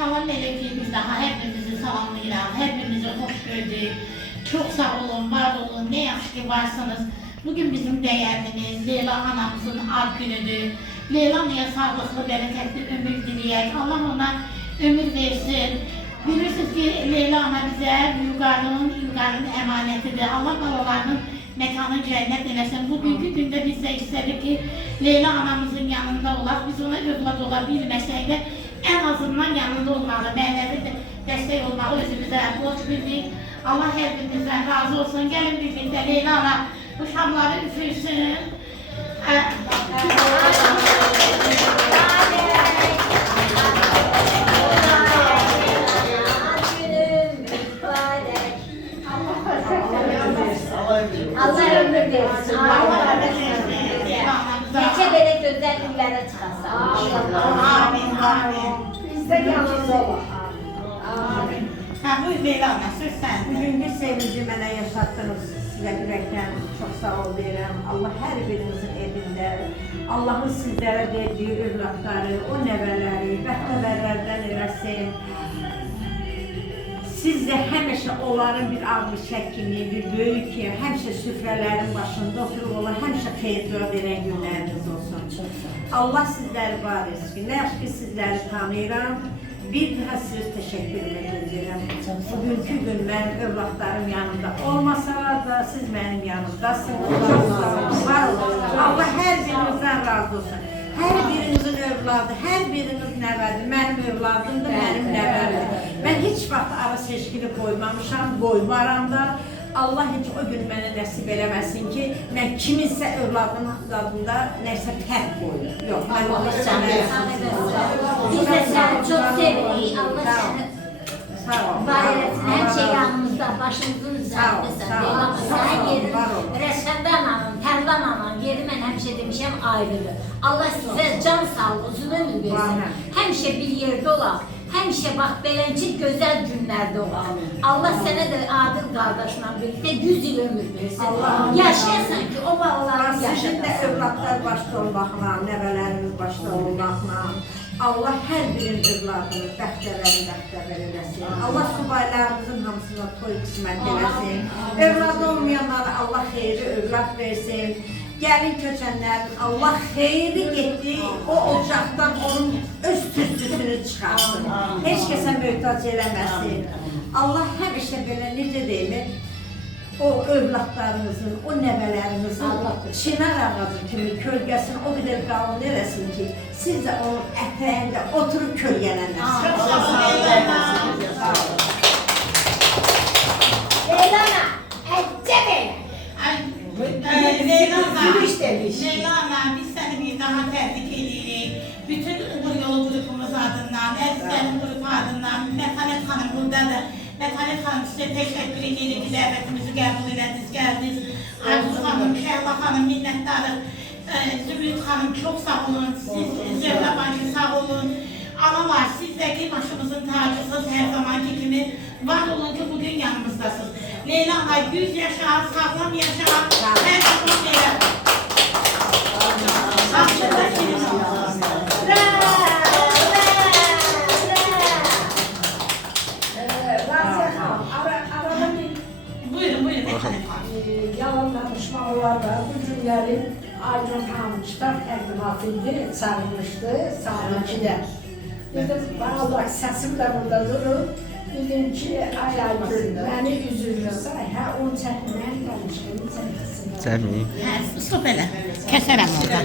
Salam melekimiz daha hepimizi salamlayıram, hepimizi hoş gördük. Çok sağ olun, var olun, ne yaxşı ki varsınız. Bugün bizim değerlimiz Leyla anamızın ad günüdür. Leyla'ya sağlıklı, bereketli ömür dileyek. Allah ona ömür versin. Bilirsiniz ki Leyla ana bize yukarının emanetidir. Allah balalarının mekanı cennet eləsin. Bugünkü günde biz de istedik ki Leyla anamızın yanında olaq. Biz ona övlad ola bilməsək də en azından yanında olmalı, mənəvi destek olmalı, özümüze borç bildik. Allah her birimizden razı olsun. Gelin birlikte Leyla ana bu şamları üfürsün. Allah ömür versin. Allah versin. Neçe böyle güzel günlere çıkarsa. Amin, amin. Biz de yanında olalım. Amin. Ha, buyur Leyla ana, söz sen. Bugünkü sevinci mənə yaşatdınız. Sizə ürəkdən çox sağ ol deyirəm. Allah hər birinizin evində, Allahın sizlərə verdiyi övladları, o nəvələri, bəxtəvərlərdən eləsin. Siz də həmişə onların bir ağlı şəkini, bir böyük ki, həmişə süfrələrin başında oturub ola, həmişə xeyir dua verən günləriniz olsun. Allah sizləri var etsin. Nə yaxşı ki, sizləri tanıyıram. Bir daha size teşekkür ederim. Bugünkü gün benim övladlarım yanımda olmasalar da siz benim yanımdasınız. Çok sağ olun, var olun. Allah her birinizden razı olsun. Her birinizin övladı, her biriniz nəvədir. Mənim övladımdır, mənim nəvəmdir. Mən heç vaxt ara seçkili koymamışam, koymaram da. Allah hiç o gün mənə nəsib eləməsin ki, mən kiminsə övladının adında nəsə fərq koyum. Yox, mən onu istəməyəm. Biz de seni çok seviyoruz. Allah seni var etsin. Her şey yanımızda, başımızın üzerindesin. Sen yerin, Reşen'den alın, Terlan alın, yeri ben hemşe demişim ayrıdır. Allah size can sağlığı, uzun ömür versin. Hemşe bir yerde olan. Hemşe bak belenci güzel günlerde olan. Allah sana da adil kardeşle birlikte 100 yıl ömür versin. Yaşayasın ki o bağları Sizin yaşasın. də övladlar başda olmaqla, nəvələrimiz başda olmaqla, Allah hər birinin övladını bəxtəvər eləsin. Allah subaylarımızın hamısına toy qismət eləsin. Övlad olmayanlara Allah xeyri övlad versin. Gəlin köçənlərin Allah xeyri getdi, o ocaqdan onun öz tüstüsünü çıxarsın. Heç kəsə möhtac eləməsin. Allah həmişə belə necə deyil, o övladlarımızın, o nəvələrimizin çınar ağacı kimi kölgəsini o qədər qalın eləsin ki, siz də onun ətəyində oturub kölgələnərsiniz. Sağ olun. Leyla'na, ecce bey. Leyla ana, biz seni bir daha tebrik edirik. Bütün Uğur Yolu grubumuz adından, Ezgi'nin grubu adından, Metanet Hanım buradadır. Metanet Hanım size teşekkür edirik, davetimizi kabul ediniz, geldiniz. Arzu Hanım, Şehla Hanım minnettarız. Zümrüt Hanım çok sağ olun, siz Zevla Başı sağ olun. Analar, sizdeki başımızın tacısız her zamanki gibi var olun ki bugün yanımızdasınız. Leyla ana 100 yaşa, sağlam yaşa, her zaman Leyla. Buyurun, buyurun. Yalan danışmalarda bu günlerin Aydın Tanış'tan təqdimat idi, sarılmışdı, sağlıkçıda. Dedim, Allah səsim də burada durur. Dedim ki, ay Aydın, beni üzülürsə, hə, onu çəkməyən danışdım, çəksin. Stop elə, kəsərəm orada.